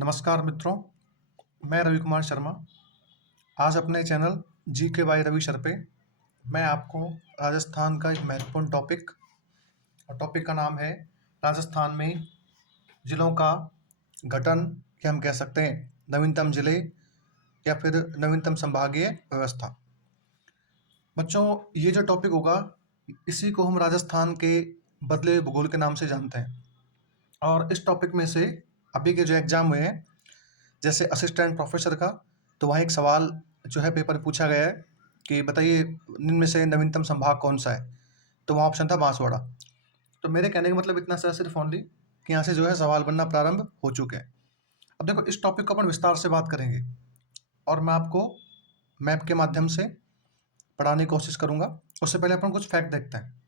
नमस्कार मित्रों, मैं रवि कुमार शर्मा। आज अपने चैनल जी के बाई रवि सर पे मैं आपको राजस्थान का एक महत्वपूर्ण टॉपिक और टॉपिक का नाम है राजस्थान में जिलों का गठन, या हम कह सकते हैं नवीनतम जिले या फिर नवीनतम संभागीय व्यवस्था। बच्चों, ये जो टॉपिक होगा इसी को हम राजस्थान के बदले भूगोल के नाम से जानते हैं। और इस टॉपिक में से अभी के जो एग्जाम हुए हैं, जैसे असिस्टेंट प्रोफेसर का, तो वहाँ एक सवाल जो है पेपर में पूछा गया है कि बताइए निम्न में से नवीनतम संभाग कौन सा है। तो वहाँ ऑप्शन था बांसवाड़ा। तो मेरे कहने का मतलब इतना सा सिर्फ ओनली कि यहाँ से जो है सवाल बनना प्रारंभ हो चुके हैं। अब देखो, इस टॉपिक को अपन विस्तार से बात करेंगे और मैं आपको मैप के माध्यम से पढ़ाने की कोशिश करूँगा। उससे पहले अपन कुछ फैक्ट देखते हैं।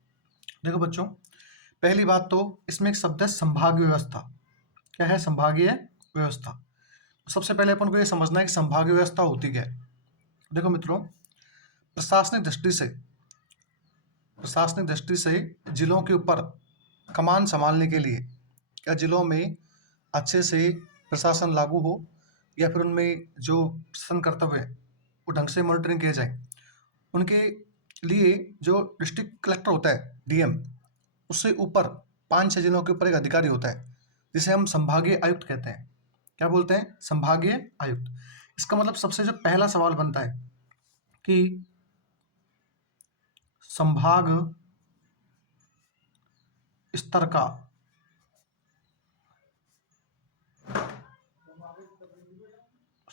देखो बच्चों, पहली बात तो इसमें एक शब्द है संभागीय व्यवस्था। क्या है संभागीय व्यवस्था? सबसे पहले अपन को ये समझना है कि संभागीय व्यवस्था होती क्या है। देखो मित्रों, प्रशासनिक दृष्टि से जिलों के ऊपर कमान संभालने के लिए, या जिलों में अच्छे से प्रशासन लागू हो या फिर उनमें जो शासन कर्तव्य है वो ढंग से मॉनिटरिंग किया जाए, उनके लिए जो डिस्ट्रिक्ट कलेक्टर होता है डीएम, उससे ऊपर 5-6 जिलों के ऊपर एक अधिकारी होता है जिसे हम संभागीय आयुक्त कहते हैं। क्या बोलते हैं? संभागीय आयुक्त। इसका मतलब सबसे जो पहला सवाल बनता है कि संभाग स्तर का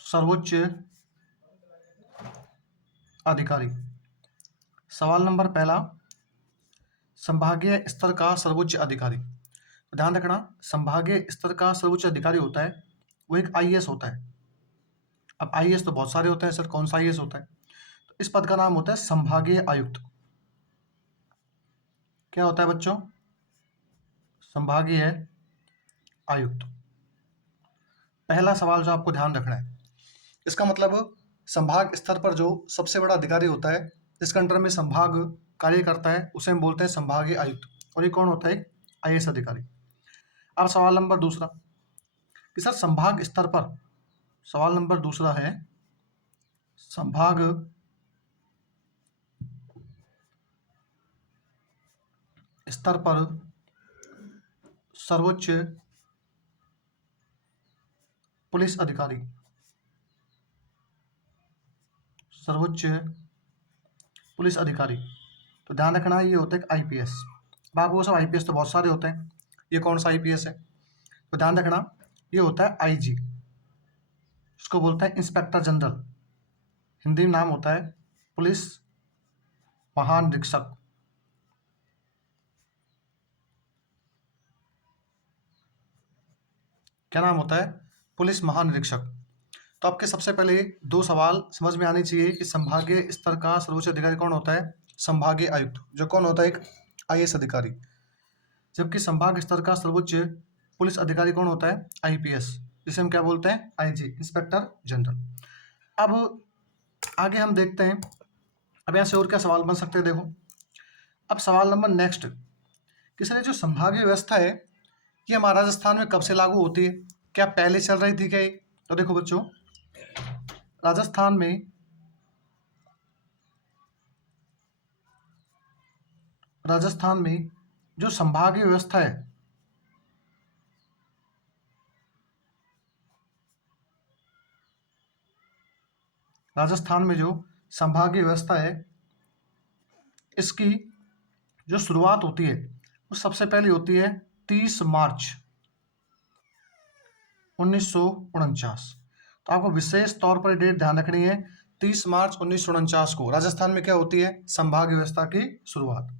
सर्वोच्च अधिकारी। सवाल नंबर पहला, संभागीय स्तर का सर्वोच्च अधिकारी। तो ध्यान रखना, संभागीय स्तर का सर्वोच्च अधिकारी होता है वो एक आईएएस होता है। अब आईएएस तो बहुत सारे होते हैं सर, कौन सा आईएएस होता है? तो इस पद का नाम होता है संभागीय आयुक्त। क्या होता है बच्चों? संभागीय आयुक्त। पहला सवाल जो आपको ध्यान रखना है, इसका मतलब संभाग स्तर पर जो सबसे बड़ा अधिकारी होता है, जिसके अंडर में संभाग कार्य करता है, उसे हम बोलते हैं संभागीय आयुक्त। और ये कौन होता है? एक आईएएस अधिकारी। अब सवाल नंबर दूसरा कि सर संभाग स्तर पर, सवाल नंबर दूसरा है संभाग स्तर पर सर्वोच्च पुलिस अधिकारी। सर्वोच्च पुलिस अधिकारी, तो ध्यान रखना ये होता है आईपीएस। अब आपको सब आईपीएस तो बहुत सारे होते हैं, ये कौन सा आईपीएस है? तो ध्यान रखना ये होता है आईजी, इसको बोलते हैं इंस्पेक्टर जनरल। हिंदी में नाम होता है पुलिस महानिरीक्षक। क्या नाम होता है? पुलिस महानिरीक्षक। तो आपके सबसे पहले दो सवाल समझ में आने चाहिए कि संभागीय स्तर का सर्वोच्च अधिकारी कौन होता है? संभागीय आयुक्त, जो कौन होता है? एक आईएएस अधिकारी। जबकि संभाग स्तर का सर्वोच्च पुलिस अधिकारी कौन होता है? आईपीएस, जिसे हम क्या बोलते हैं? IG, inspector general. अब आगे हम देखते हैं, अब यहाँ से और क्या सवाल बन सकते हैं। देखो, अब सवाल नंबर नेक्स्ट कि सर ये जो संभागीय व्यवस्था है ये हमारा राजस्थान में कब से लागू होती है? क्या पहले चल रही थी क्या ये? तो देखो बच्चों, राजस्थान में जो संभागीय व्यवस्था है, राजस्थान में जो संभागीय व्यवस्था है इसकी जो शुरुआत होती है वो सबसे पहले होती है 30 मार्च 1949। तो आपको विशेष तौर पर डेट ध्यान रखनी है, 30 मार्च 1949 को राजस्थान में क्या होती है? संभागीय व्यवस्था की शुरुआत।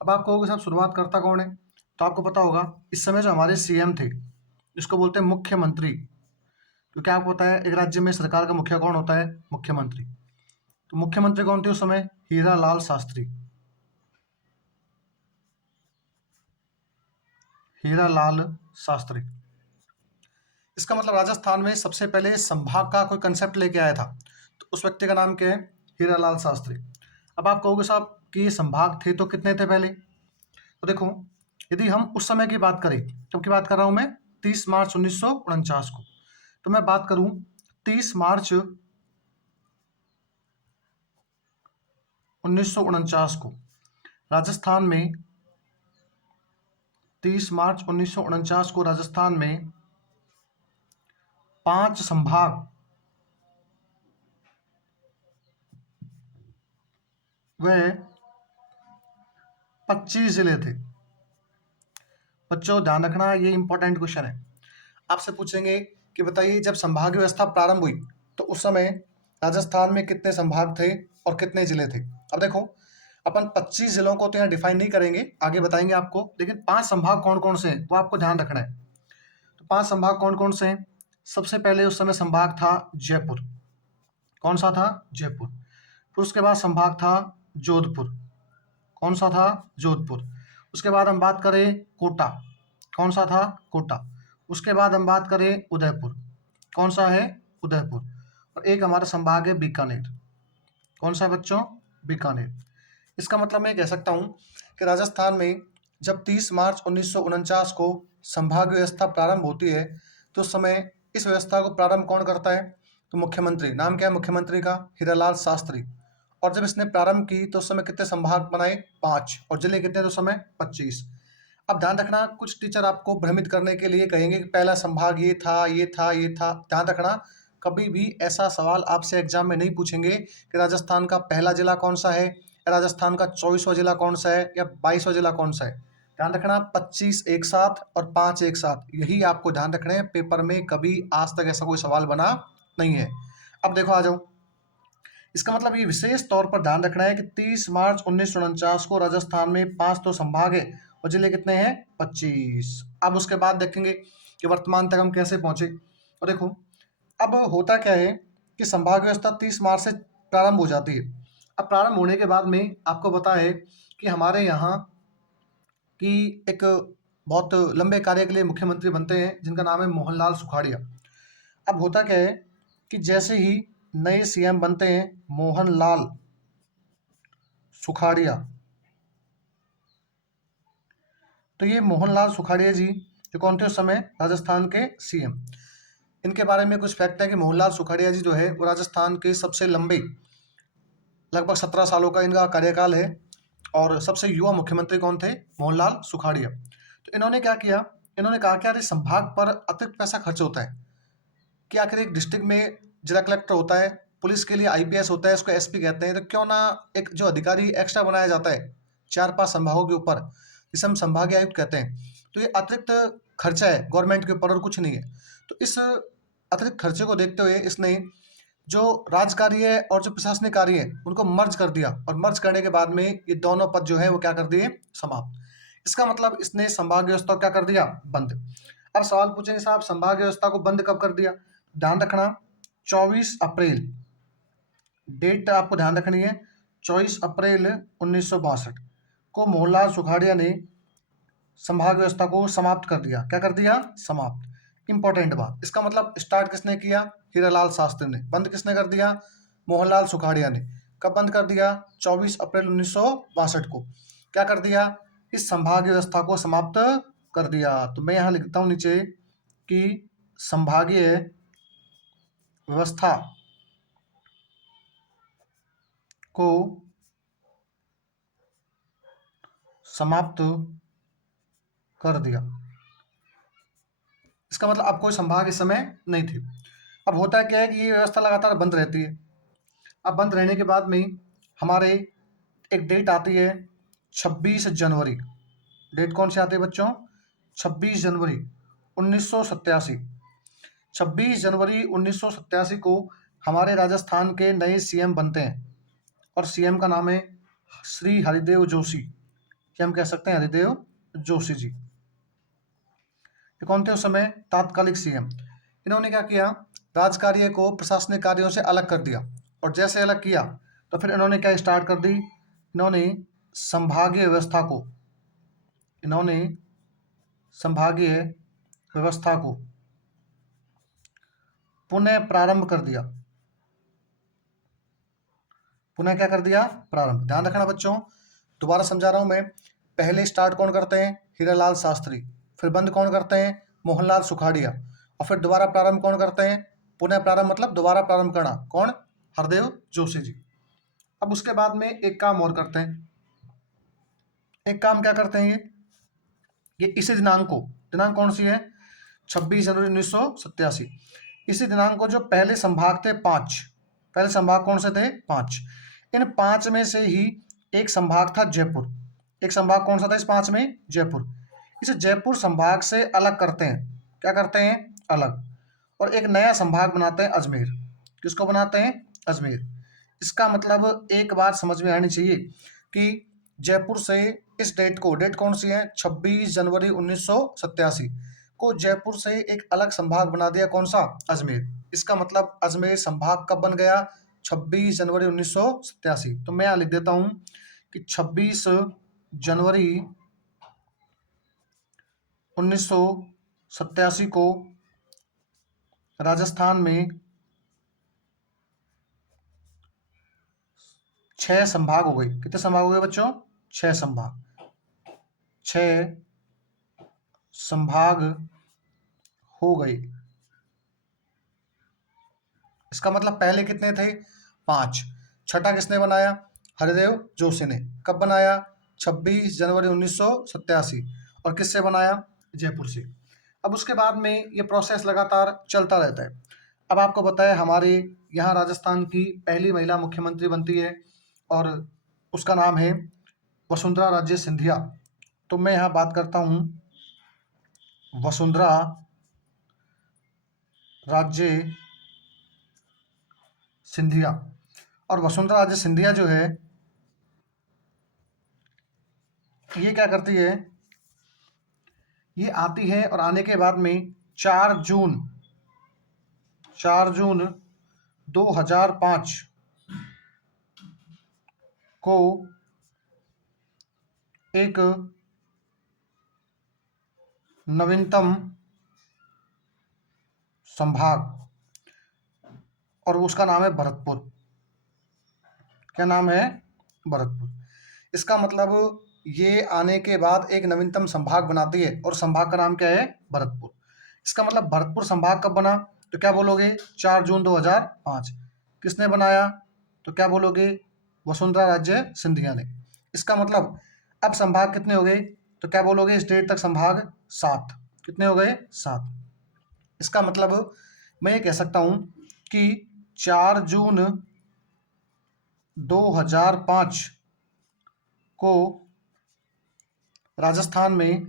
अब आप कहोगे साहब शुरुआत करता कौन है? तो आपको पता होगा इस समय जो हमारे सीएम थे, इसको बोलते हैं मुख्यमंत्री। क्योंकि आपको पता है एक राज्य में सरकार का मुखिया कौन होता है? मुख्यमंत्री। तो मुख्यमंत्री कौन थे उस समय? हीरालाल शास्त्री। हीरालाल शास्त्री। इसका मतलब राजस्थान में सबसे पहले संभाग का कोई कंसेप्ट लेके आया था, तो उस व्यक्ति का नाम क्या है? हीरालाल शास्त्री। अब आप कहोगे साहब कि ये संभाग थे तो कितने थे पहले? तो देखो, यदि हम उस समय की बात करें, कब की बात कर रहा हूं मैं? 30 मार्च 1949 को। तो मैं बात करूं 30 मार्च 1949 को राजस्थान में 30 मार्च 1949 को राजस्थान में 5 संभाग व 25 जिले थे। बच्चों ध्यान रखना, ये इंपॉर्टेंट क्वेश्चन है। आपसे पूछेंगे कि बताइए जब संभागीय व्यवस्था प्रारंभ हुई तो उस समय राजस्थान में कितने संभाग थे और कितने जिले थे। अब देखो, अपन 25 जिलों को तो यहाँ डिफाइन नहीं करेंगे, आगे बताएंगे आपको, लेकिन 5 संभाग कौन कौन से हैं वो आपको ध्यान रखना है। तो 5 संभाग कौन कौन से हैं? सबसे पहले उस समय संभाग था जयपुर। कौन सा था? जयपुर। फिर उसके बाद संभाग था जोधपुर। कौन सा था? जोधपुर। उसके बाद हम बात करें कोटा। कौन सा था? कोटा। उसके बाद हम बात करें उदयपुर। कौन सा है? उदयपुर। और एक हमारा संभाग है बीकानेर। कौन सा है बच्चों? बीकानेर। इसका मतलब मैं कह सकता हूँ कि राजस्थान में जब 30 मार्च 1949 को संभाग व्यवस्था प्रारंभ होती है तो उस समय इस व्यवस्था को प्रारंभ कौन करता है? तो मुख्यमंत्री। नाम क्या है मुख्यमंत्री का? हीरालाल शास्त्री। और जब इसने प्रारंभ की तो उस समय कितने संभाग बनाए? 5। और जिले कितने तो समय? 25। अब ध्यान रखना, कुछ टीचर आपको भ्रमित करने के लिए कहेंगे कि पहला संभाग ये था, ये था, ये था। ध्यान रखना, कभी भी ऐसा सवाल आपसे एग्जाम में नहीं पूछेंगे कि राजस्थान का पहला जिला कौन सा है, राजस्थान का 24वां जिला कौन सा है या 22वां जिला कौन सा है। ध्यान रखना, 25 एक साथ और 5 एक साथ, यही आपको ध्यान रखना है। पेपर में कभी आज तक ऐसा कोई सवाल बना नहीं है। अब देखो, आ जाओ, इसका मतलब ये विशेष तौर पर ध्यान रखना है कि 30 मार्च 1949 को राजस्थान में 5 तो संभाग है और जिले कितने हैं? 25। अब उसके बाद देखेंगे कि वर्तमान तक हम कैसे पहुंचे। और देखो, अब होता क्या है कि संभाग व्यवस्था 30 मार्च से प्रारंभ हो जाती है। अब प्रारंभ होने के बाद में आपको पता है कि हमारे यहाँ की एक बहुत लंबे कार्य के लिए मुख्यमंत्री बनते हैं जिनका नाम है मोहनलाल सुखाड़िया। अब होता क्या है कि जैसे ही नए सीएम बनते हैं मोहनलाल सुखाड़िया, तो ये मोहनलाल सुखाड़िया जी जो कौन थे उस समय? राजस्थान के सीएम। इनके बारे में कुछ फैक्ट है कि मोहनलाल सुखाड़िया जी जो है वो राजस्थान के सबसे लंबे, लगभग 17 सालों का इनका कार्यकाल है। और सबसे युवा मुख्यमंत्री कौन थे? मोहनलाल सुखाड़िया। तो इन्होंने क्या किया? इन्होंने कहा कि यार इस संभाग पर अतिरिक्त पैसा खर्च होता है कि आखिर एक डिस्ट्रिक्ट में जिला कलेक्टर होता है, पुलिस के लिए आईपीएस होता है, इसको एसपी कहते हैं, तो क्यों ना एक जो अधिकारी एक्स्ट्रा बनाया जाता है 4-5 संभागों के ऊपर, जिसे हम संभागीय आयुक्त कहते हैं। तो ये अतिरिक्त खर्चा है गवर्नमेंट के ऊपर और कुछ नहीं है। तो इस अतिरिक्त खर्चे को देखते हुए इसने जो राज कार्य है और जो प्रशासनिक कार्य है उनको मर्ज कर दिया, और मर्ज करने के बाद में ये दोनों पद जो है वो क्या कर दिए? समाप्त। इसका मतलब इसने संभाग व्यवस्था को क्या कर दिया? बंद। अब सवाल पूछेंगे साहब संभाग व्यवस्था को बंद कब कर दिया? ध्यान रखना, 24 अप्रैल, डेट आपको ध्यान रखनी है, 24 अप्रैल 1962 को मोहनलाल सुखाड़िया ने संभाग व्यवस्था को समाप्त कर दिया। क्या कर दिया? समाप्त। इंपॉर्टेंट बात, इसका मतलब स्टार्ट किसने किया? हीरालाल शास्त्री ने। बंद किसने कर दिया? मोहनलाल सुखाड़िया ने। कब बंद कर दिया? 24 अप्रैल 1962 को। क्या कर दिया? इस संभागीय व्यवस्था को समाप्त कर दिया। तो मैं यहाँ लिखता हूँ नीचे कि संभागीय व्यवस्था को समाप्त कर दिया। इसका मतलब अब कोई संभाग इस समय नहीं थी। अब होता क्या है कि ये व्यवस्था लगातार बंद रहती है। अब बंद रहने के बाद में हमारे एक डेट आती है 26 जनवरी। डेट कौन सी आती है बच्चों? 26 जनवरी 1987। 26 जनवरी 1987 को हमारे राजस्थान के नए सीएम बनते हैं और सीएम का नाम है श्री हरिदेव जोशी। क्या हम कह सकते हैं? हरिदेव जोशी जी। ये कौन थे उस समय? तात्कालिक सीएम। इन्होंने क्या किया? राज कार्य को प्रशासनिक कार्यों से अलग कर दिया, और जैसे अलग किया तो फिर इन्होंने क्या स्टार्ट कर दी? इन्होंने संभागीय व्यवस्था को, इन्होंने संभागीय व्यवस्था को पुनः प्रारंभ कर दिया। पुनः क्या कर दिया? प्रारंभ। ध्यान रखना बच्चों, दोबारा समझा रहा हूं मैं। पहले स्टार्ट कौन करते हैं? हीरालाल शास्त्री। फिर बंद कौन करते हैं? मोहनलाल सुखाड़िया। और फिर दोबारा प्रारंभ कौन करते हैं? पुनः प्रारंभ मतलब दोबारा प्रारंभ करना, कौन? हरदेव जोशी जी। अब उसके बाद में एक काम और करते हैं। एक काम क्या करते हैं? ये इसी दिनांक को, दिनांक कौन सी है? 26 जनवरी 1987। इसी दिनांक को जो पहले संभाग थे 5, पहले संभाग कौन से थे? 5। इन 5 में से ही एक संभाग था जयपुर। एक संभाग कौन सा था इस 5 में? जयपुर। इसे जयपुर संभाग से अलग करते हैं। क्या करते हैं? अलग। और एक नया संभाग बनाते हैं अजमेर। किसको बनाते हैं? अजमेर। इसका मतलब एक बात समझ में आनी चाहिए कि जयपुर से इस डेट को, डेट कौन सी है? 26 जनवरी 1987 को जयपुर से एक अलग संभाग बना दिया, कौन सा? अजमेर। इसका मतलब अजमेर संभाग कब बन गया? 26 जनवरी 1987। तो मैं यहाँ लिख देता हूं कि 26 जनवरी 1987 को राजस्थान में 6 संभाग हो गए। कितने संभाग हो गए बच्चों? 6 संभाग। 6 संभाग हो गए। इसका मतलब पहले कितने थे? 5। छठा किसने बनाया? हरिदेव जोशी ने। कब बनाया? 26 जनवरी 1987। और किससे बनाया? जयपुर से। अब उसके बाद में ये प्रोसेस लगातार चलता रहता है। अब आपको बताया हमारे यहाँ राजस्थान की पहली महिला मुख्यमंत्री बनती है और उसका नाम है वसुंधरा राजे सिंधिया। तो मैं यहाँ बात करता हूँ वसुंधरा राजे सिंधिया। और वसुंधरा राजे सिंधिया जो है ये क्या करती है? ये आती है और आने के बाद में 4 जून 2005 को एक नवीनतम संभाग, और उसका नाम है भरतपुर। क्या नाम है? भरतपुर। इसका मतलब ये आने के बाद एक नवीनतम संभाग बनाती है और संभाग का नाम क्या है? भरतपुर। इसका मतलब भरतपुर संभाग कब बना? तो क्या बोलोगे? 4 जून 2005। किसने बनाया? तो क्या बोलोगे? वसुंधरा राजे सिंधिया ने। इसका मतलब अब संभाग कितने हो गए? तो क्या बोलोगे? इस डेट तक संभाग 7। कितने हो गए? 7। इसका मतलब मैं ये कह सकता हूं कि 4 जून 2005 को राजस्थान में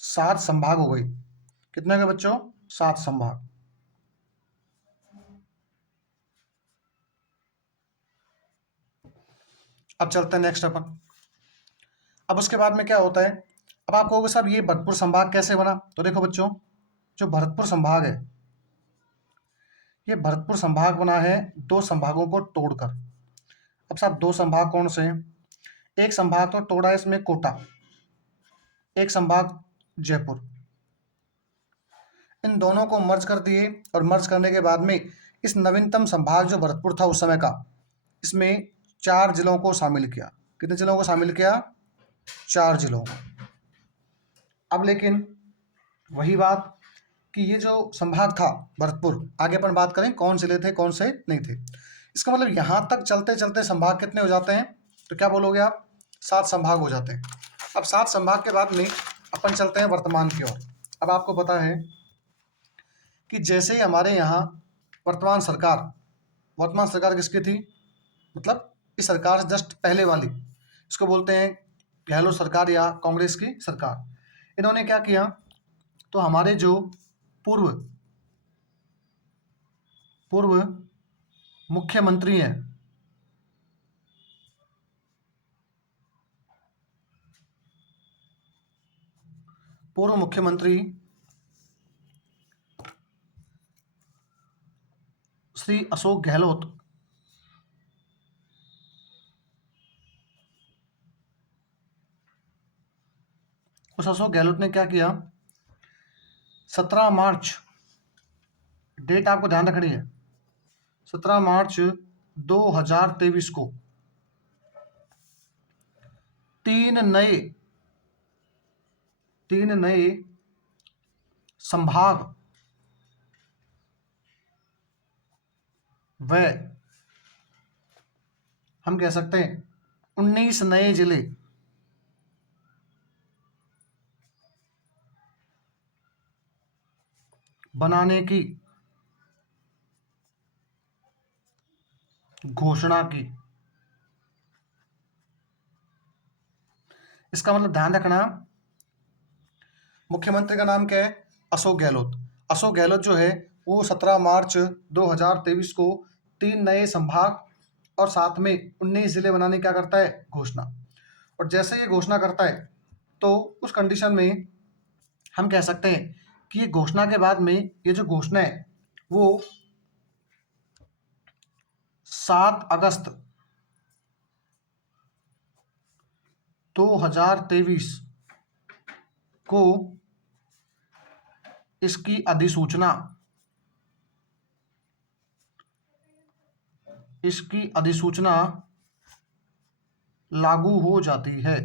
7 संभाग हो गए। कितने हो गए बच्चों? 7 संभाग। अब चलते हैं नेक्स्ट अपन। अब उसके बाद में क्या होता है? अब आप कहोगे सर ये भरतपुर संभाग कैसे बना? तो देखो बच्चों, जो भरतपुर संभाग है ये भरतपुर संभाग बना है 2 संभागों को तोड़कर। अब साहब 2 संभाग कौन से हैं? एक संभाग तो तोड़ा है इसमें कोटा, एक संभाग जयपुर। इन दोनों को मर्ज कर दिए और मर्ज करने के बाद में इस नवीनतम संभाग जो भरतपुर था उस समय का, इसमें 4 जिलों को शामिल किया। कितने जिलों को शामिल किया? 4 जिलों को। अब लेकिन वही बात कि ये जो संभाग था भरतपुर, आगे अपन बात करें कौन जिले थे कौन से नहीं थे। इसका मतलब यहाँ तक चलते चलते संभाग कितने हो जाते हैं? तो क्या बोलोगे आप? 7 संभाग हो जाते हैं। अब 7 संभाग के बाद में अपन चलते हैं वर्तमान की ओर। अब आपको पता है कि जैसे ही हमारे यहाँ वर्तमान सरकार किसकी थी? मतलब इस सरकार से जस्ट पहले वाली, इसको बोलते हैं गहलोत सरकार या कांग्रेस की सरकार। इन्होंने क्या किया? तो हमारे जो पूर्व पूर्व मुख्यमंत्री हैं, पूर्व मुख्यमंत्री श्री अशोक गहलोत, उस अशोक गहलोत ने क्या किया? 17 मार्च, डेट आपको ध्यान रखनी है, 17 मार्च 2023 को 3 नए 3 नए संभाग व हम कह सकते हैं 19 नए जिले बनाने की घोषणा की। इसका मतलब ध्यान रखना, मुख्यमंत्री का नाम क्या है? अशोक गहलोत। अशोक गहलोत जो है वो 17 मार्च 2023 को 3 नए संभाग और साथ में 19 जिले बनाने की क्या करता है? घोषणा। और जैसे ये घोषणा करता है तो उस कंडीशन में हम कह सकते हैं कि ये घोषणा के बाद में ये जो घोषणा है वो 7 अगस्त 2023 को इसकी अधिसूचना लागू हो जाती है।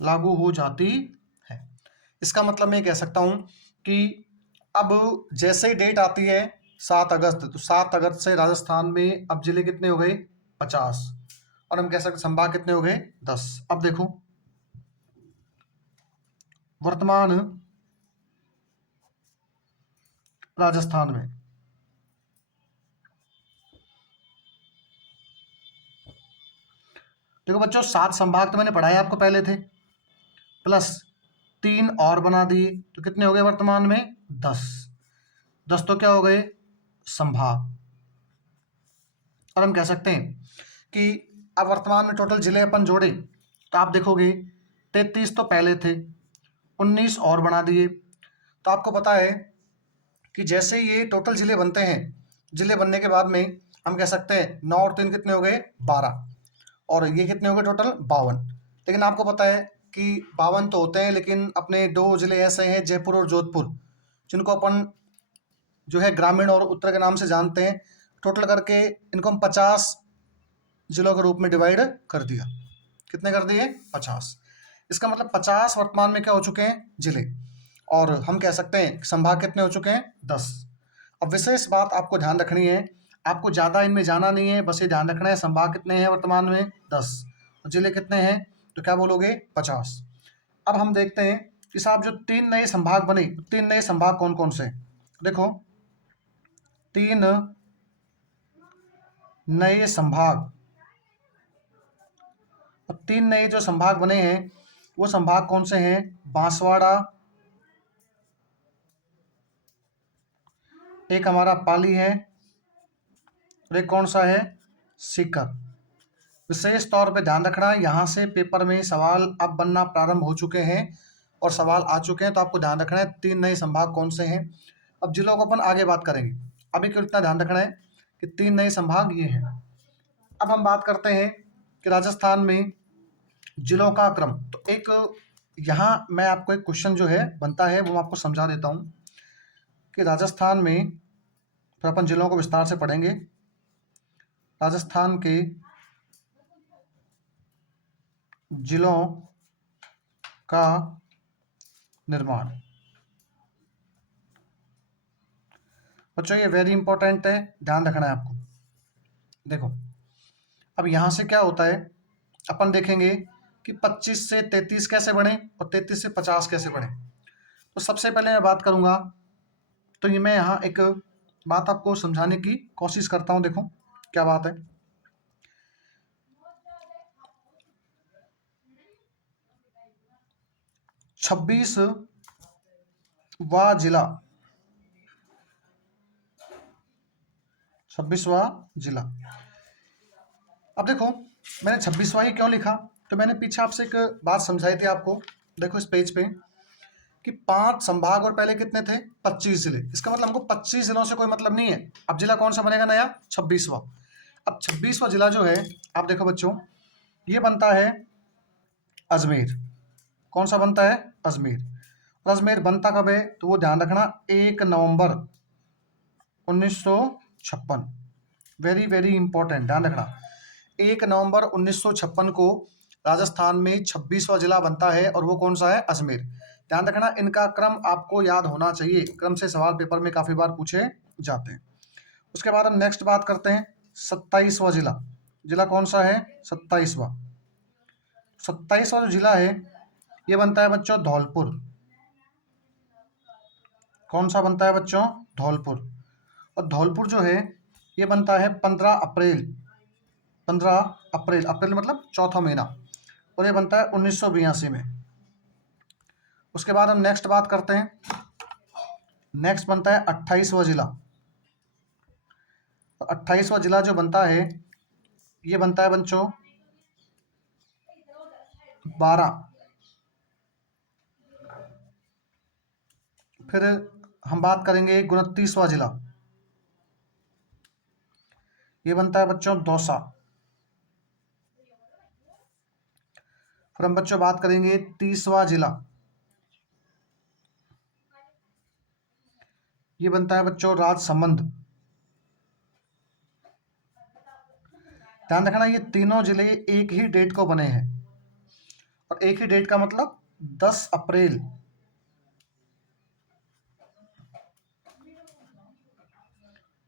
लागू हो जाती है। इसका मतलब मैं कह सकता हूं कि अब जैसे ही डेट आती है 7 अगस्त, तो 7 अगस्त से राजस्थान में अब जिले कितने हो गए? 50। और हम कह सकते संभाग कितने हो गए? 10। अब देखो वर्तमान राजस्थान में देखो बच्चों, 7 संभाग तो मैंने पढ़ाए आपको पहले थे, प्लस 3 और बना दिए, तो कितने हो गए वर्तमान में? 10। 10 तो क्या हो गए? संभाग। और हम कह सकते हैं कि अब वर्तमान में टोटल जिले अपन जोड़े तो आप देखोगे 33 तो पहले थे, 19 और बना दिए। तो आपको पता है कि जैसे ये टोटल जिले बनते हैं, जिले बनने के बाद में हम कह सकते हैं 9 और 3 कितने हो गए? 12। और ये कितने हो गए टोटल? 52। लेकिन आपको पता है कि 52 तो होते हैं, लेकिन अपने 2 जिले ऐसे हैं जयपुर और जोधपुर, जिनको अपन जो है ग्रामीण और उत्तर के नाम से जानते हैं। टोटल करके इनको हम 50 जिलों के रूप में डिवाइड कर दिया। कितने कर दिए? 50। इसका मतलब 50 वर्तमान में क्या हो चुके हैं? जिले। और हम कह सकते हैं संभाग कितने हो चुके हैं? 10। अब विशेष बात आपको ध्यान रखनी है, आपको ज़्यादा इनमें जाना नहीं है, बस ये ध्यान रखना है संभाग कितने हैं वर्तमान में? 10। और जिले कितने हैं? तो क्या बोलोगे? 50। अब हम देखते हैं कि साहब जो 3 नए संभाग बने, 3 नए संभाग कौन कौन से? देखो 3 नए संभाग, अब 3 नए जो संभाग बने हैं वो संभाग कौन से हैं? बांसवाड़ा, एक हमारा पाली है, और एक कौन सा है? सीकर। विशेष तौर पे ध्यान रखना, यहाँ से पेपर में सवाल अब बनना प्रारंभ हो चुके हैं और सवाल आ चुके हैं, तो आपको ध्यान रखना है 3 नए संभाग कौन से हैं। अब जिलों को अपन आगे बात करेंगे, अभी क्यों इतना ध्यान रखना है कि 3 नए संभाग ये हैं। अब हम बात करते हैं कि राजस्थान में जिलों का क्रम। तो एक यहाँ मैं आपको एक क्वेश्चन जो है बनता है वो मैं आपको समझा देता हूँ कि राजस्थान में, फिर अपन जिलों को विस्तार से पढ़ेंगे। राजस्थान के जिलों का निर्माण। बच्चों ये वेरी इंपॉर्टेंट है, ध्यान रखना है आपको। देखो अब यहाँ से क्या होता है, अपन देखेंगे कि 25 से 33 कैसे बने और 33 से 50 कैसे बने। तो सबसे पहले मैं बात करूंगा, तो ये मैं यहाँ एक बात आपको समझाने की कोशिश करता हूँ। देखो क्या बात है, 26वां जिला, 26वां जिला। अब देखो मैंने 26वां ही क्यों लिखा, तो मैंने पीछे आपसे एक बात समझाई थी आपको। देखो इस पेज पे कि 5 संभाग और पहले कितने थे? 25 जिले। इसका मतलब हमको 25 जिलों से कोई मतलब नहीं है। अब जिला कौन सा बनेगा नया? 26वां। अब 26वां जिला जो है, आप देखो बच्चों, ये बनता है अजमेर। कौन सा बनता है? अजमेर। और अजमेर बनता कब है? तो वो ध्यान रखना 1 नवंबर 1956। वेरी वेरी इंपॉर्टेंट, ध्यान रखना 1 नवंबर 1956 को राजस्थान में 26वां जिला बनता है और वो कौन सा है? अजमेर। ध्यान रखना, इनका क्रम आपको याद होना चाहिए, क्रम से सवाल पेपर में काफी बार पूछे जाते हैं। उसके बाद हम नेक्स्ट बात करते हैं 27वां जिला। जिला कौन सा है? 27वां। 27वां जो जिला है ये बनता है बच्चों धौलपुर। कौन सा बनता है बच्चों? धौलपुर। और धौलपुर जो है ये बनता है 15 अप्रैल। 15 अप्रैल, अप्रैल मतलब चौथा महीना, और ये बनता है 1982 में। उसके बाद हम नेक्स्ट बात करते हैं, नेक्स्ट बनता है 28वां जिला। 28वां जिला जो बनता है ये बनता है बच्चों 12। फिर हम बात करेंगे 29वां जिला, ये बनता है बच्चों दौसा। फिर हम बच्चों बात करेंगे 30वां जिला, ये बनता है बच्चों राजसमंद। ध्यान रखना, ये तीनों जिले एक ही डेट को बने हैं, और एक ही डेट का मतलब 10 अप्रैल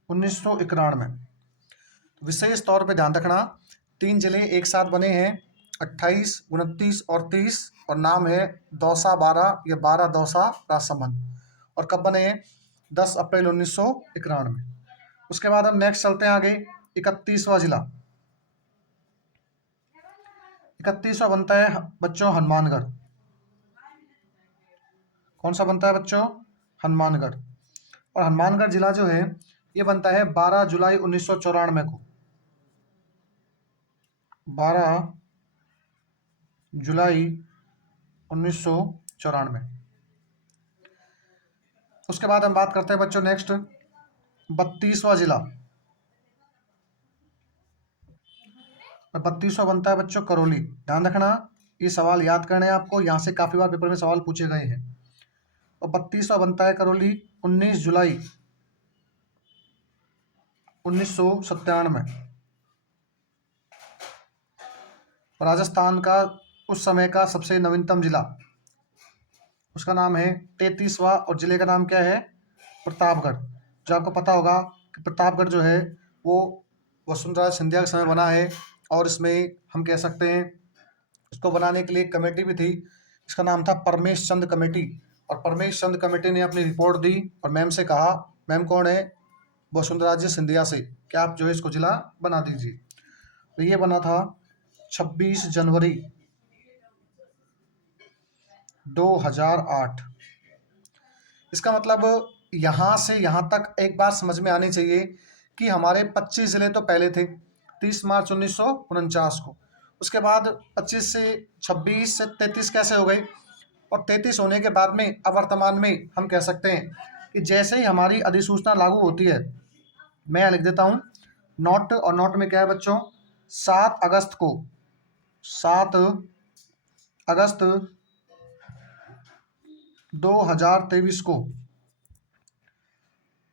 1991। विशेष तौर पे ध्यान रखना, 3 जिले एक साथ बने हैं, 28, 29 और 30, और नाम है दौसा 12 या 12 दौसा राजसमंद, और कब बने हैं? 10 अप्रैल 1991। उसके बाद हम नेक्स्ट चलते हैं आगे 31वां जिला। 31वां बनता है बच्चों हनुमानगढ़। कौन सा बनता है बच्चों? हनुमानगढ़। और हनुमानगढ़ जिला जो है ये बनता है 12 जुलाई 1994 को। 12 जुलाई 1994। उसके बाद हम बात करते हैं बच्चों नेक्स्ट 32वां जिला। 32वां बनता है बच्चों करौली। ध्यान रखना, ये सवाल याद करने हैं आपको, यहाँ से काफी बार पेपर में सवाल पूछे गए हैं। और 32वां बनता है करौली 19 जुलाई 1997। राजस्थान का उस समय का सबसे नवीनतम जिला, उसका नाम है 33वां, और जिले का नाम क्या है? प्रतापगढ़। जो आपको पता होगा कि प्रतापगढ़ जो है वो वसुंधरा सिंधिया के समय बना है, और इसमें हम कह सकते हैं इसको बनाने के लिए एक कमेटी भी थी, इसका नाम था परमेश चंद कमेटी। और परमेश चंद कमेटी ने अपनी रिपोर्ट दी और मैम से कहा, मैम कौन है? वसुंधरा जी सिंधिया से, कि आप जो है इसको जिला बना दीजिए। तो ये बना था 26 जनवरी 2008। इसका मतलब यहाँ से यहाँ तक एक बात समझ में आनी चाहिए कि हमारे 25 जिले तो पहले थे 30 मार्च 1949 को। उसके बाद 25 से 26 से 33 कैसे हो गई, और 33 होने के बाद में अब वर्तमान में हम कह सकते हैं कि जैसे ही हमारी अधिसूचना लागू होती है, मैं यहाँ लिख देता हूँ नोट, और नोट में क्या है बच्चों? 7 अगस्त को, 7 अगस्त 2023 को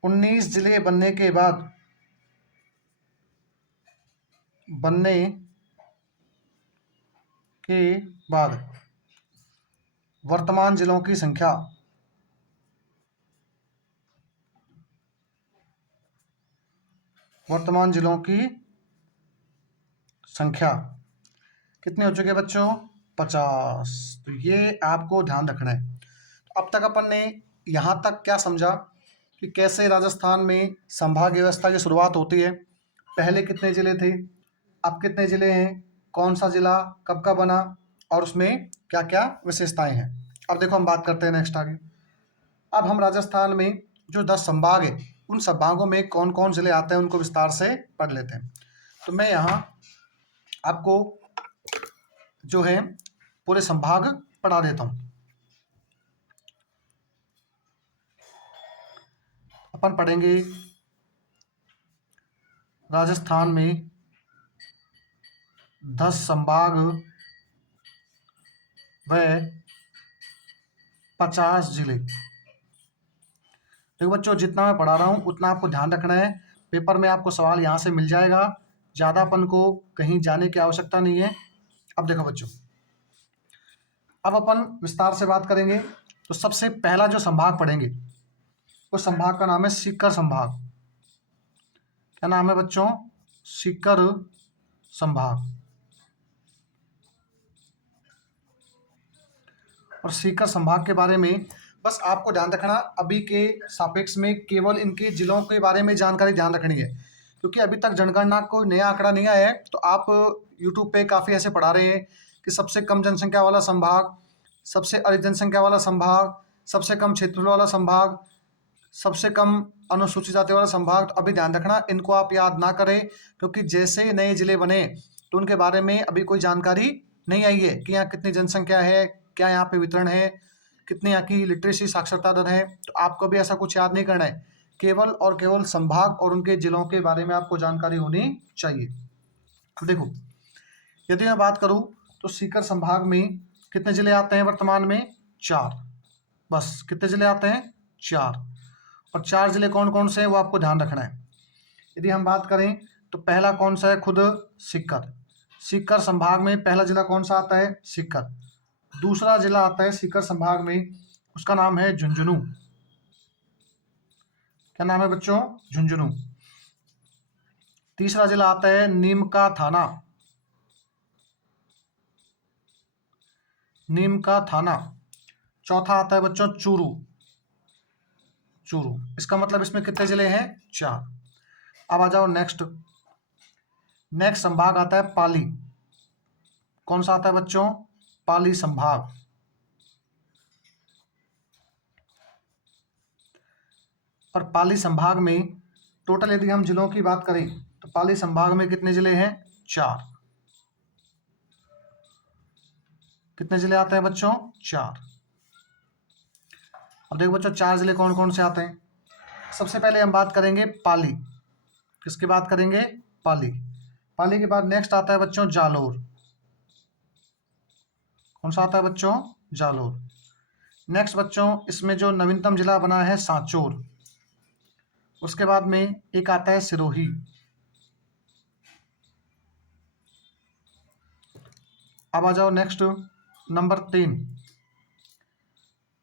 19 जिले बनने के बाद वर्तमान जिलों की संख्या कितने हो चुके बच्चों? 50। तो ये आपको ध्यान रखना है। तो अब तक अपन ने यहाँ तक क्या समझा कि कैसे राजस्थान में संभाग व्यवस्था की शुरुआत होती है, पहले कितने जिले थे, अब कितने जिले हैं, कौन सा जिला कब का बना, और उसमें क्या क्या विशेषताएं हैं। अब देखो हम बात करते हैं नेक्स्ट आगे। अब हम राजस्थान में जो 10 संभाग है, उन संभागों में कौन कौन जिले आते हैं उनको विस्तार से पढ़ लेते हैं। तो मैं यहाँ आपको जो है पूरे संभाग पढ़ा देता हूँ। अपन पढ़ेंगे राजस्थान में 10 संभाग व 50 जिले। देखो बच्चों, जितना मैं पढ़ा रहा हूँ उतना आपको ध्यान रखना है, पेपर में आपको सवाल यहाँ से मिल जाएगा, ज़्यादा अपन को कहीं जाने की आवश्यकता नहीं है। अब देखो बच्चों, अब अपन विस्तार से बात करेंगे। तो सबसे पहला जो संभाग पढ़ेंगे उस संभाग का नाम है सीकर संभाग। क्या नाम है बच्चों? सीकर संभाग। और सीकर संभाग के बारे में बस आपको ध्यान रखना, अभी के सापेक्ष में केवल इनके जिलों के बारे में जानकारी ध्यान रखनी है, क्योंकि अभी तक जनगणना को नया आंकड़ा नहीं आया है। तो आप यूट्यूब पे काफ़ी ऐसे पढ़ा रहे हैं कि सबसे कम जनसंख्या वाला संभाग, सबसे अधिक जनसंख्या वाला संभाग, सबसे कम क्षेत्रफल वाला संभाग, सबसे कम अनुसूचित जाति वाला संभाग। तो अभी ध्यान रखना, इनको आप याद ना करें, क्योंकि जैसे नए जिले बने तो उनके बारे में अभी कोई जानकारी नहीं आई है कि यहाँ कितनी जनसंख्या है, क्या यहाँ पे वितरण है, कितनी यहाँ की लिटरेसी साक्षरता दर है। तो आपको भी ऐसा कुछ याद नहीं करना है, केवल और केवल संभाग और उनके जिलों के बारे में आपको जानकारी होनी चाहिए। अब देखो, यदि मैं बात करूँ तो सीकर संभाग में कितने जिले आते हैं वर्तमान में? 4। बस कितने जिले आते हैं? 4। और 4 जिले कौन कौन से हैं वो आपको ध्यान रखना है। यदि हम बात करें तो पहला कौन सा है? खुद सीकर। सीकर संभाग में पहला जिला कौन सा आता है? सीकर। दूसरा जिला आता है सीकर संभाग में, उसका नाम है झुंझुनू। क्या नाम है बच्चों? झुंझुनू। तीसरा जिला आता है नीमका थाना। नीमका थाना। चौथा आता है बच्चों चूरू। चूरू। इसका मतलब इसमें कितने जिले हैं? 4। अब आ जाओ नेक्स्ट। नेक्स्ट संभाग आता है पाली। कौन सा आता है बच्चों? पाली संभाग। और पाली संभाग में टोटल यदि हम जिलों की बात करें तो पाली संभाग में कितने जिले हैं? 4। कितने जिले आते हैं बच्चों? 4। अब देखो बच्चों, 4 जिले कौन कौन से आते हैं। सबसे पहले हम बात करेंगे पाली। किसकी बात करेंगे? पाली। पाली के बाद नेक्स्ट आता है बच्चों जालोर। कौन सा आता है बच्चों? जालोर। नेक्स्ट बच्चों इसमें जो नवीनतम जिला बना है सांचौर। उसके बाद में एक आता है सिरोही। अब आ जाओ नेक्स्ट नंबर 3।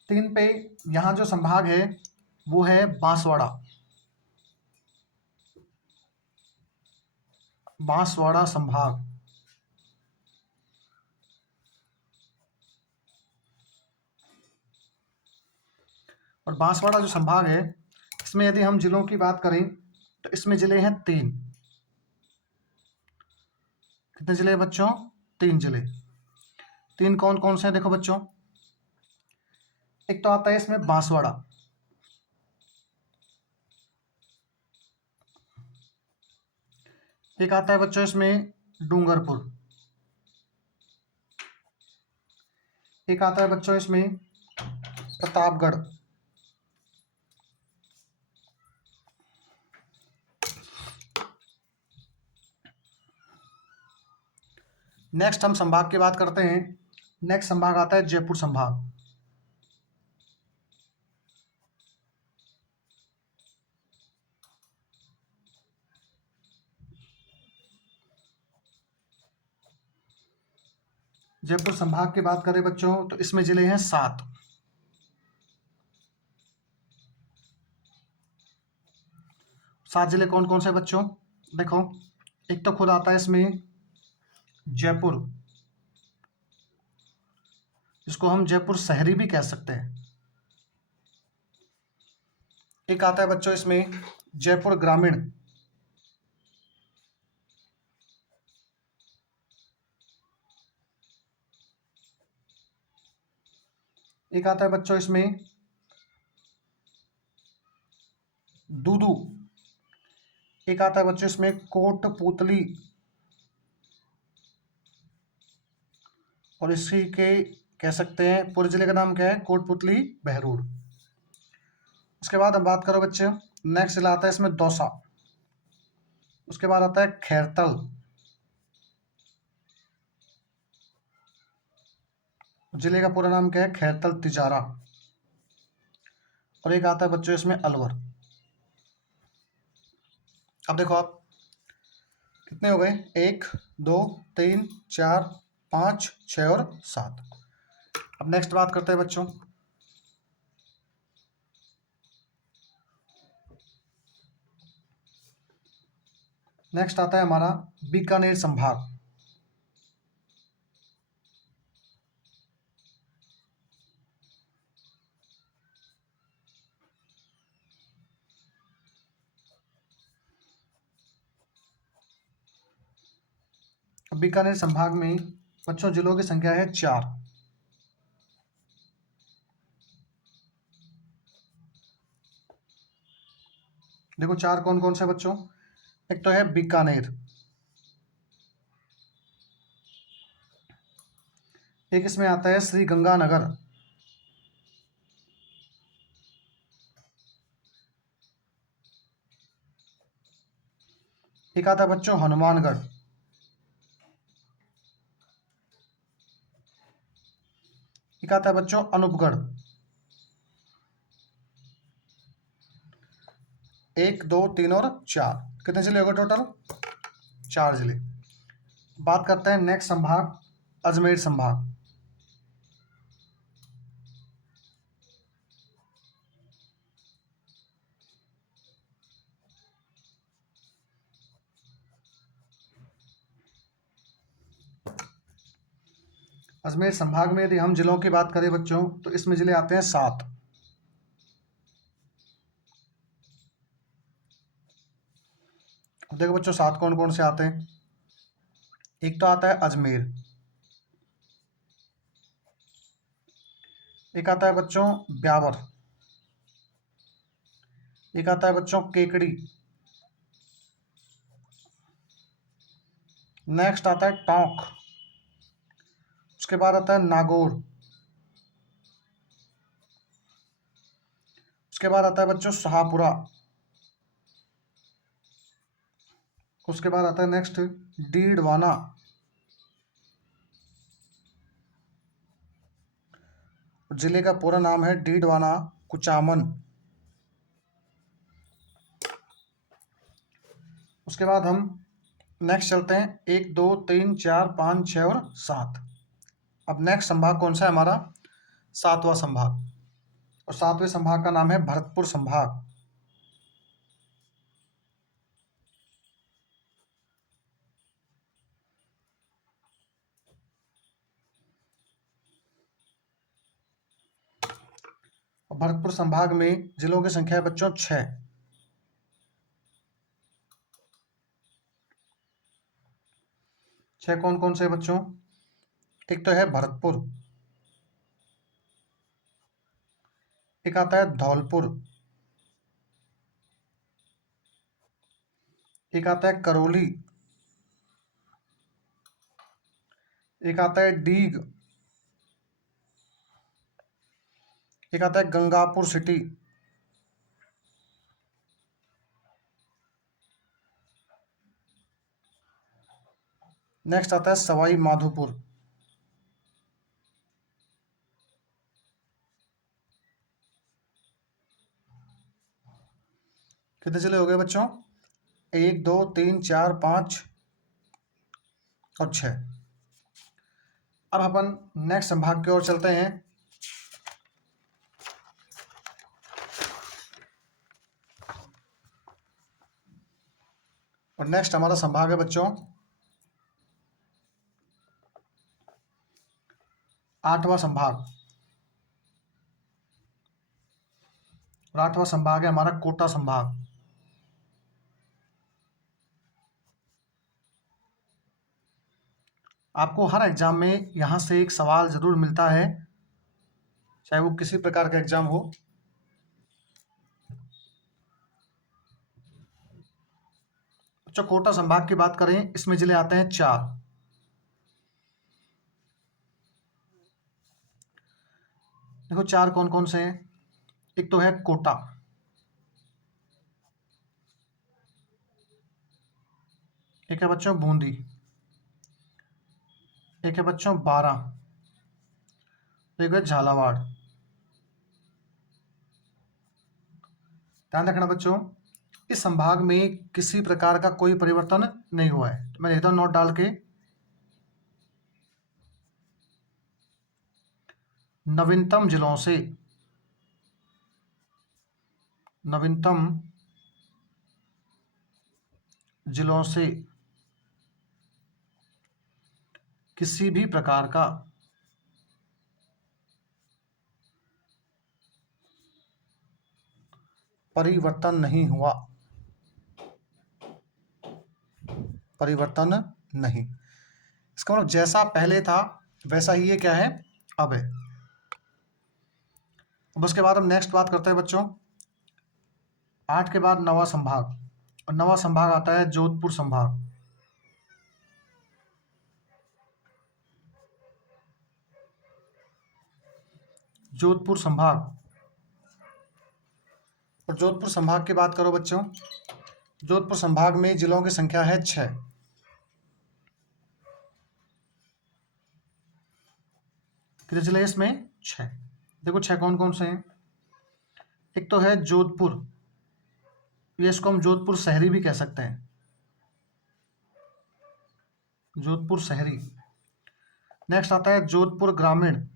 3 पे यहाँ जो संभाग है वो है बांसवाड़ा। बांसवाड़ा संभाग। और बांसवाड़ा जो संभाग है इसमें यदि हम जिलों की बात करें तो इसमें जिले हैं 3। कितने जिले हैं बच्चों? 3 जिले। 3 कौन कौन से हैं? देखो बच्चों, एक तो आता है इसमें बांसवाड़ा। एक आता है बच्चों इसमें डूंगरपुर। एक आता है बच्चों इसमें प्रतापगढ़। नेक्स्ट हम संभाग की बात करते हैं। नेक्स्ट संभाग आता है जयपुर संभाग। जयपुर संभाग की बात करें बच्चों तो इसमें जिले हैं 7। 7 जिले कौन कौन से बच्चों? देखो, एक तो खुद आता है इसमें जयपुर, जिसको हम जयपुर शहरी भी कह सकते हैं। एक आता है बच्चों इसमें जयपुर ग्रामीण। एक आता है बच्चों इसमें दूदू। एक आता है बच्चों इसमें कोटपुतली। और इसी के कह सकते हैं पूरे जिले का नाम क्या है? कोटपुतली बहरूड। उसके बाद हम बात करो बच्चे, नेक्स्ट जिला आता है इसमें दौसा। उसके बाद आता है खैरतल। जिले का पूरा नाम क्या है? खैरतल तिजारा। और एक आता है बच्चों इसमें अलवर। अब देखो आप, कितने हो गए? 1, 2, 3, 4, 5, 6 और 7। अब नेक्स्ट बात करते हैं बच्चों। नेक्स्ट आता है हमारा बीकानेर संभाग। बीकानेर संभाग में बच्चों जिलों की संख्या है 4। देखो 4 कौन कौन से बच्चों? एक तो है बीकानेर, एक इसमें आता है श्री गंगानगर, एक आता है बच्चों हनुमानगढ़, एक आता है बच्चों अनूपगढ़। 1, 2, 3 और 4, कितने जिले हो गए टोटल? 4 जिले। बात करते हैं नेक्स्ट संभाग, अजमेर संभाग। अजमेर संभाग में यदि हम जिलों की बात करें बच्चों, तो इसमें जिले आते हैं 7। देखो बच्चों 7 कौन कौन से आते हैं? एक तो आता है अजमेर, एक आता है बच्चों ब्यावर, एक आता है बच्चों केकड़ी, नेक्स्ट आता है टोंक, उसके बाद आता है नागौर, उसके बाद आता है बच्चों शाहपुरा, उसके बाद आता है नेक्स्ट डीडवाना, जिले का पूरा नाम है डीडवाना कुचामन। उसके बाद हम नेक्स्ट चलते हैं 1, 2, 3, 4, 5, 6 और 7। अब नेक्स्ट संभाग कौन सा है हमारा? 7वां संभाग, और 7वें संभाग का नाम है भरतपुर संभाग। और भरतपुर संभाग में जिलों की संख्या है बच्चों 6। छह कौन कौन से बच्चों? एक तो है भरतपुर, एक आता है धौलपुर, एक आता है करौली, एक आता है डीग, एक आता है गंगापुर सिटी, नेक्स्ट आता है सवाई माधोपुर। कितने जिले हो गए बच्चों? 1, 2, 3, 4, 5 और 6। अब अपन नेक्स्ट संभाग की ओर चलते हैं। और नेक्स्ट हमारा संभाग है बच्चों 8वां संभाग। और 8वां संभाग है हमारा कोटा संभाग। आपको हर एग्जाम में यहाँ से एक सवाल जरूर मिलता है, चाहे वो किसी प्रकार का एग्जाम हो। बच्चों कोटा संभाग की बात करें, इसमें जिले आते हैं 4। देखो 4 कौन कौन से हैं? एक तो है कोटा, एक है बच्चों बूंदी, एक है बच्चों बारां, एक है झालावाड़। ध्यान रखना बच्चों, इस संभाग में किसी प्रकार का कोई परिवर्तन नहीं हुआ है। तो मैं लिखता हूँ नोट डाल के, नवीनतम जिलों से, नवीनतम जिलों से किसी भी प्रकार का परिवर्तन नहीं हुआ, परिवर्तन नहीं। इसका मतलब जैसा पहले था वैसा ही ये क्या है, अब है। अब उसके बाद हम नेक्स्ट बात करते हैं बच्चों, 8 के बाद नवा संभाग, और नवा संभाग आता है जोधपुर संभाग। जोधपुर संभाग, और जोधपुर संभाग की बात करो बच्चों, जोधपुर संभाग में जिलों की संख्या है 6। कितने जिले इसमें, 6। देखो 6 कौन कौन से हैं। एक तो है जोधपुर, ये इसको हम जोधपुर शहरी भी कह सकते हैं, जोधपुर शहरी। नेक्स्ट आता है जोधपुर ग्रामीण,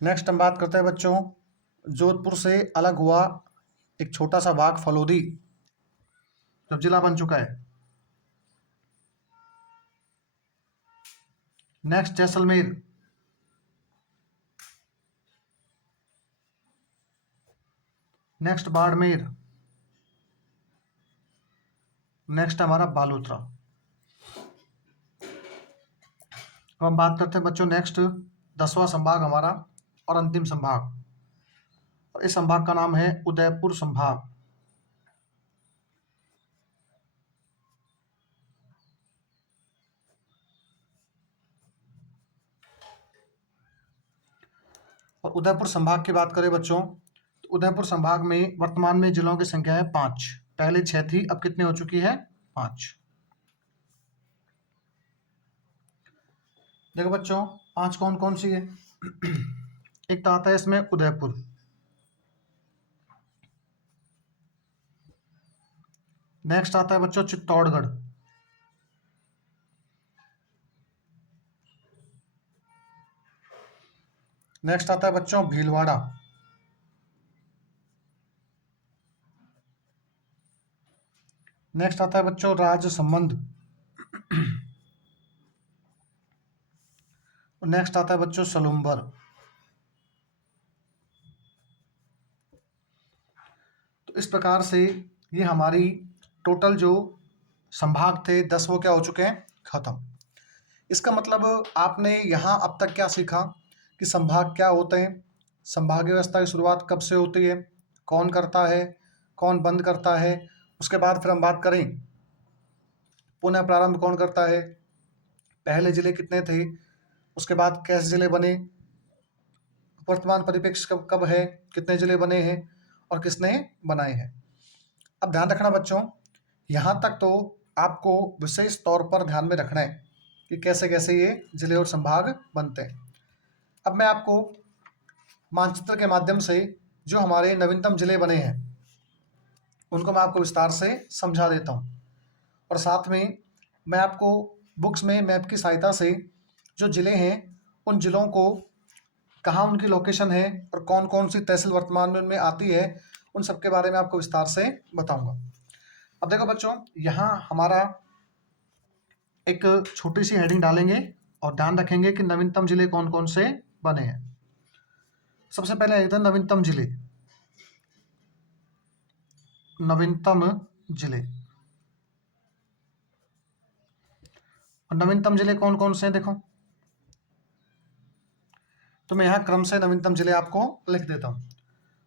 नेक्स्ट हम बात करते हैं बच्चों, जोधपुर से अलग हुआ एक छोटा सा भाग फलोदी, जब जिला बन चुका है। Next Jaisalmer, next Barmer, next हमारा बालोतरा। अब हम बात करते हैं बच्चों नेक्स्ट 10वां संभाग हमारा और अंतिम संभाग, और इस संभाग का नाम है उदयपुर संभाग। और उदयपुर संभाग की बात करें बच्चों, तो उदयपुर संभाग में वर्तमान में जिलों की संख्या है 5। पहले 6 थी, अब कितनी हो चुकी है, 5। देखो बच्चों 5 कौन कौन सी है। एक तो आता है इसमें उदयपुर, नेक्स्ट आता है बच्चों चित्तौड़गढ़, नेक्स्ट आता है बच्चों भीलवाड़ा, नेक्स्ट आता है बच्चों राजसमंद, और नेक्स्ट आता है बच्चों सलूम्बर। तो इस प्रकार से ये हमारी टोटल जो संभाग थे 10 वो क्या हो चुके हैं, खत्म। इसका मतलब आपने यहाँ अब तक क्या सीखा कि संभाग क्या होते हैं, संभागीय व्यवस्था की शुरुआत कब से होती है, कौन करता है, कौन बंद करता है। उसके बाद फिर हम बात करें पुनः प्रारंभ कौन करता है, पहले जिले कितने थे, उसके बाद कैसे जिले बने, वर्तमान परिप्रेक्ष्य कब कब है, कितने जिले बने हैं और किसने बनाए हैं। अब ध्यान रखना बच्चों, यहाँ तक तो आपको विशेष तौर पर ध्यान में रखना है कि कैसे कैसे ये जिले और संभाग बनते हैं। अब मैं आपको मानचित्र के माध्यम से जो हमारे नवीनतम जिले बने हैं उनको मैं आपको विस्तार से समझा देता हूँ, और साथ में मैं आपको बुक्स में मैप की सहायता से जो जिले हैं उन जिलों को कहाँ उनकी लोकेशन है और कौन कौन सी तहसील वर्तमान में उनमें आती है उन सब के बारे में आपको विस्तार से बताऊंगा। अब देखो बच्चों, यहाँ हमारा एक छोटी सी हेडिंग डालेंगे और ध्यान रखेंगे कि नवीनतम जिले कौन कौन से बने हैं। सबसे पहले एक नवीनतम जिले, नवीनतम जिले, और नवीनतम जिले कौन कौन से हैं देखो, तो मैं यहाँ क्रम से नवीनतम जिले आपको लिख देता हूँ।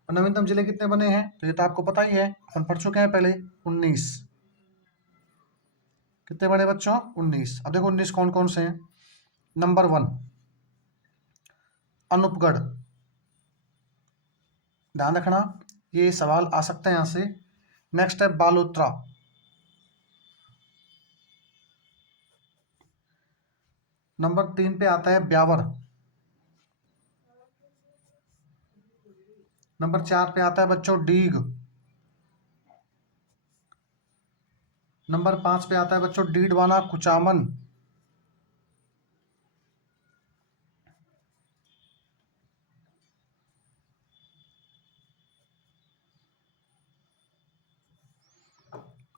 और नवीनतम जिले कितने बने हैं तो ये तो आपको पता ही है, अपन पढ़ चुके हैं पहले, 19। कितने बने बच्चों, 19। अब देखो 19 कौन कौन से हैं। नंबर 1 अनूपगढ़, ध्यान रखना ये सवाल आ सकते हैं यहाँ से। नेक्स्ट है बालोतरा, नंबर 3 पे आता है ब्यावर, नंबर 4 पे आता है बच्चों डीग। नंबर 5 पे आता है बच्चों डीडवाना कुचामन।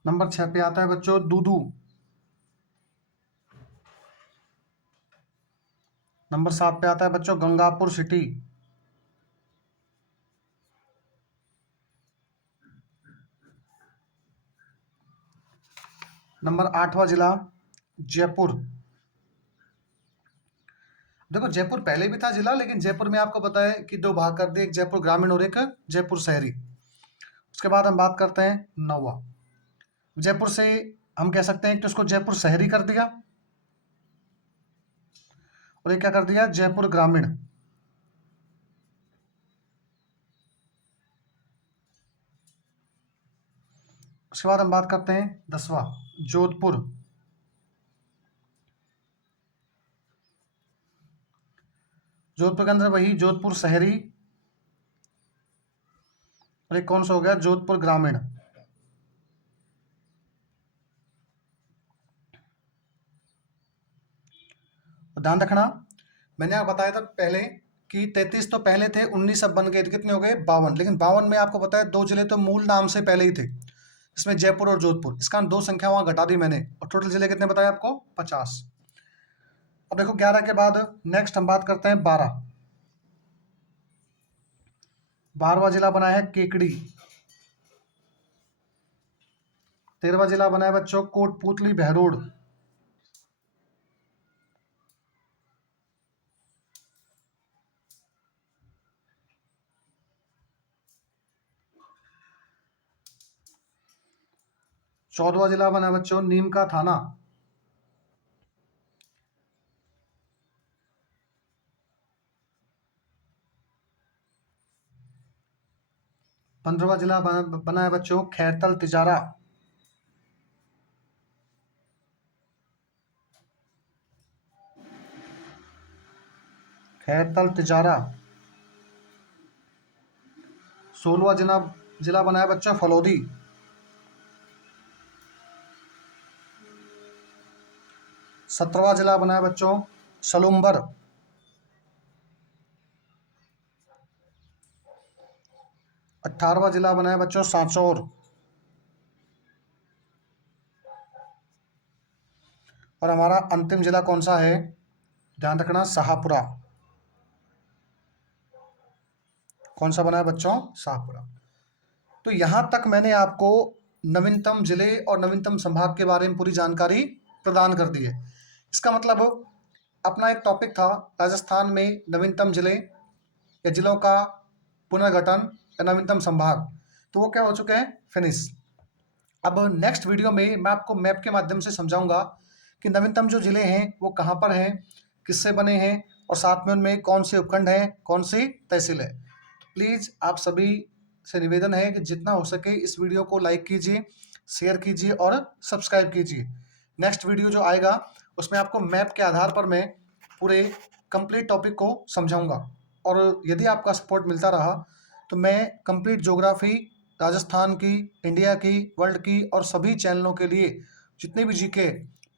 नंबर 6 पे आता है बच्चों दूदू। नंबर 7 पे आता है बच्चों गंगापुर सिटी। नंबर 8वां जिला जयपुर। देखो जयपुर पहले भी था जिला, लेकिन जयपुर में आपको पता है कि दो भाग कर दिए, एक जयपुर ग्रामीण और एक जयपुर शहरी। उसके बाद हम बात करते हैं 9वां। जयपुर से हम कह सकते हैं कि उसको जयपुर शहरी कर दिया, और एक क्या कर दिया, जयपुर ग्रामीण। उसके बाद हम बात करते हैं 10वां जोधपुर। जोधपुर के अंदर वही जोधपुर शहरी, और एक कौन सा हो गया, जोधपुर ग्रामीण। ध्यान रखना, मैंने आपको बताया था पहले कि 33 तो पहले थे, 19 अब बन गए, तो कितने हो गए, 52। लेकिन 52 में आपको पता है 2 जिले तो मूल नाम से पहले ही थे, इसमें जयपुर और जोधपुर। इसका 2 संख्या वहां घटा दी मैंने, और टोटल जिले कितने बताए आपको, 50। अब देखो 11 के बाद नेक्स्ट हम बात करते हैं 12। 12वां जिला बना है केकड़ी। 13वां जिला बना है बच्चों कोटपूतली बहरोड। 14वां जिला बना है बच्चों नीम का थाना। 15वां जिला बना है बच्चों खैरतल तिजारा। 16वां जिला बना है बच्चों फलौदी। 17वां जिला बना है बच्चों सलूम्बर। 18वां जिला बना है बच्चों सांचौर। और हमारा अंतिम जिला कौन सा है, ध्यान रखना, शाहपुरा। कौन सा बना है बच्चों, शाहपुरा। तो यहां तक मैंने आपको नवीनतम जिले और नवीनतम संभाग के बारे में पूरी जानकारी प्रदान कर दी है। इसका मतलब अपना एक टॉपिक था राजस्थान में नवीनतम जिले या जिलों का पुनर्गठन या नवीनतम संभाग, तो वो क्या हो चुके हैं, फिनिश। अब नेक्स्ट वीडियो में मैं आपको मैप के माध्यम से समझाऊंगा कि नवीनतम जो जिले हैं वो कहाँ पर हैं, किससे बने हैं, और साथ में उनमें कौन से उपखंड हैं, कौन सी तहसील है। प्लीज़ आप सभी से निवेदन है कि जितना हो सके इस वीडियो को लाइक कीजिए, शेयर कीजिए और सब्सक्राइब कीजिए। नेक्स्ट वीडियो जो आएगा उसमें आपको मैप के आधार पर मैं पूरे कंप्लीट टॉपिक को समझाऊंगा, और यदि आपका सपोर्ट मिलता रहा तो मैं कंप्लीट ज्योग्राफी राजस्थान की, इंडिया की, वर्ल्ड की और सभी चैनलों के लिए जितने भी GK,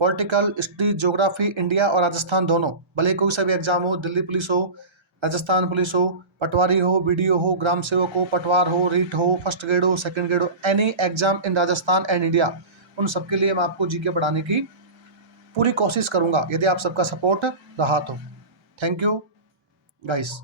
political, history, geography, India और राजस्थान दोनों, भले कोई सा भी एग्जाम हो, दिल्ली पुलिस हो, राजस्थान पुलिस हो, पटवारी हो, बीडीओ हो, ग्राम सेवक हो, पटवार हो, रीट हो, फर्स्ट ग्रेड हो, सेकंड ग्रेड हो, any exam in Rajasthan and India, उन सबके लिए मैं आपको जीके पढ़ाने की पूरी कोशिश करूंगा, यदि आप सबका सपोर्ट रहा तो। Thank you guys.